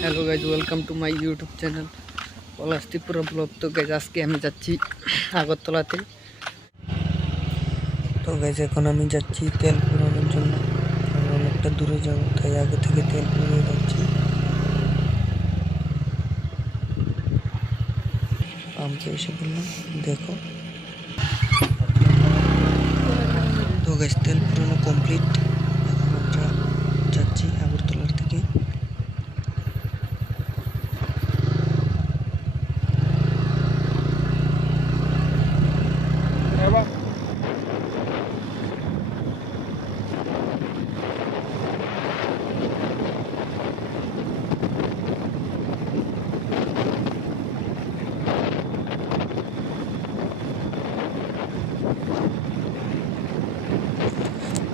Hello guys, welcome to my YouTube channel Palashpura blog. তো guys আজকে আমি যাচ্ছি আগরতলাতে। তো গাইজ এখন আমি যাচ্ছি তেল পুরানোর জন্য। আমি অনেকটা দূরে যাব, তাই আগে থেকে তেল পুরিয়ে যাচ্ছি। পাম্পে এসে বললাম দেখো। তো গাইজ তেল পুরানো কমপ্লিট। এখন আমরা যাচ্ছি আগরতলার থেকে।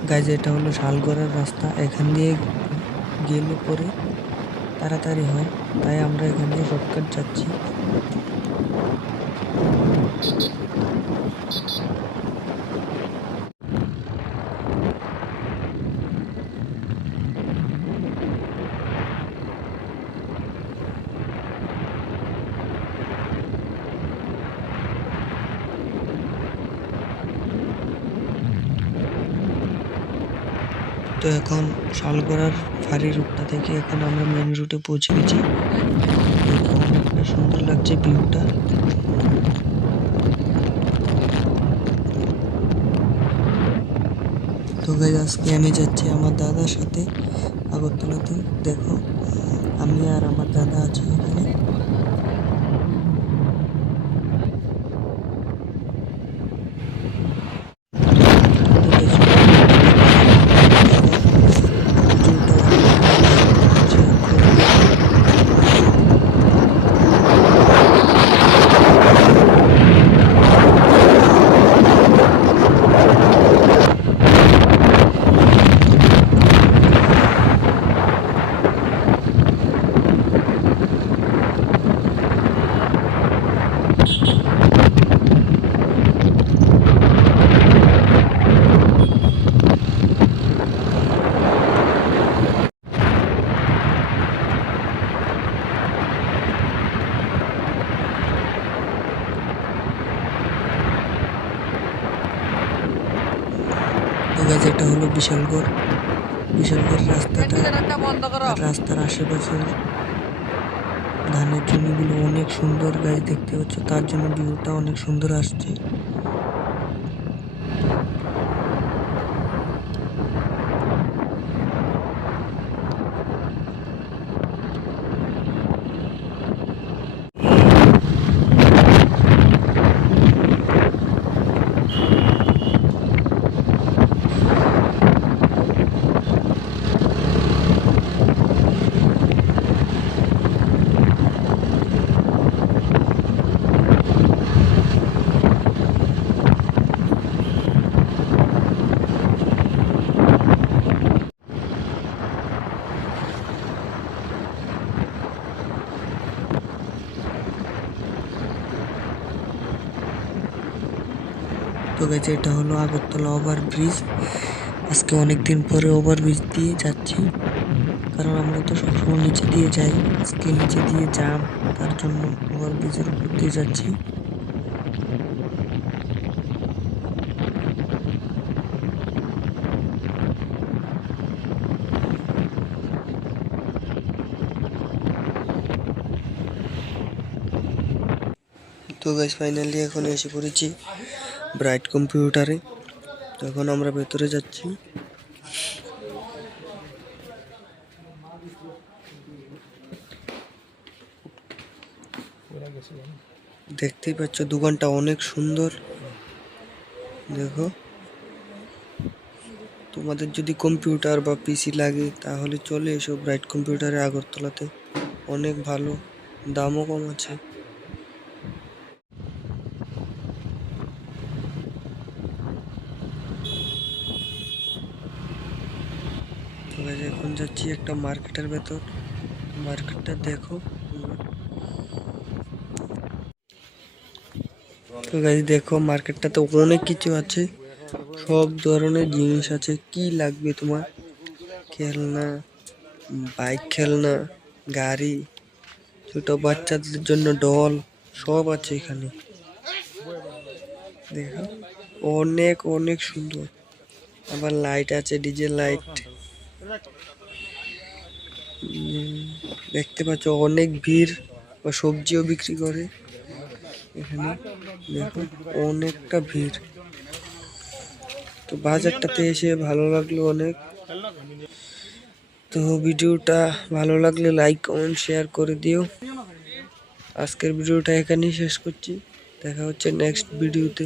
গাইজ এটা হলো শালগড়ার রাস্তা। এখান দিয়ে গেলে পরে তাড়াতাড়ি হয়, তাই আমরা এখান দিয়ে শর্টকাট যাচ্ছি। তো এখন শালগড়ার ফাঁড়ি রুটটা থেকে এখন আমরা মেন রুটে পৌঁছে গেছি। অনেকটা সুন্দর লাগছে ভিউটা। তো গাইজ আজকে আমি যাচ্ছি আমার দাদার সাথে আগরতলাতে। দেখো আমি আর আমার দাদা আছি এখানে। এটা হলো বিশালগড় রাস্তাটা। রাস্তার আশেপাশে ধানের জমিগুলো অনেক সুন্দর গাছ দেখতে পাচ্ছ, তার জন্য ভিউটা অনেক সুন্দর আসছে। তো গেছে এটা হলো আগরতলা ওভারব্রিজ। আজকে অনেকদিন পরে ওভারব্রিজ দিয়ে যাচ্ছি, কারণ আমরা তো সবসময় নিচে দিয়ে যাই। আজকে নিচে দিয়ে যাম, তার জন্য ওভারব্রিজের উপর দিয়ে যাচ্ছি। তো গাইস ফাইনালি এখন এসে পড়েছি ব্রাইট কম্পিউটারে। তো এখন আমরা ভেতরে যাচ্ছি। দেখতেই পাচ্ছ দোকানটা অনেক সুন্দর। দেখো, তোমাদের যদি কম্পিউটার বা পিসি লাগে তাহলে চলে এসো ব্রাইট কম্পিউটারে আগরতলাতে। অনেক ভালো, দামও কম আছে। এখন যাচ্ছি একটা মার্কেটের ভেতর। মার্কেটটা দেখো। তো গাইস দেখো, মার্কেটটাতে অনেক কিছু আছে, সব ধরনের জিনিস আছে। কি লাগবে তোমার? খেলনা, বাইক খেলনা, গাড়ি, ছোট বাচ্চাদের জন্য ডল সব আছে এখানে। দেখো অনেক অনেক সুন্দর। আবার লাইট আছে, ডিজে লাইট। দেখতে পাচ্ছ অনেক ভিড়। ও সবজিও বিক্রি করে এখানে। দেখো অনেকটা ভিড়। তো বাজারটাতে এসে ভালো লাগলো অনেক। তো ভিডিওটা ভালো লাগলে লাইক কমেন্ট শেয়ার করে দিও। আজকের ভিডিওটা এখানেই শেষ করছি। দেখা হচ্ছে নেক্সট ভিডিওতে।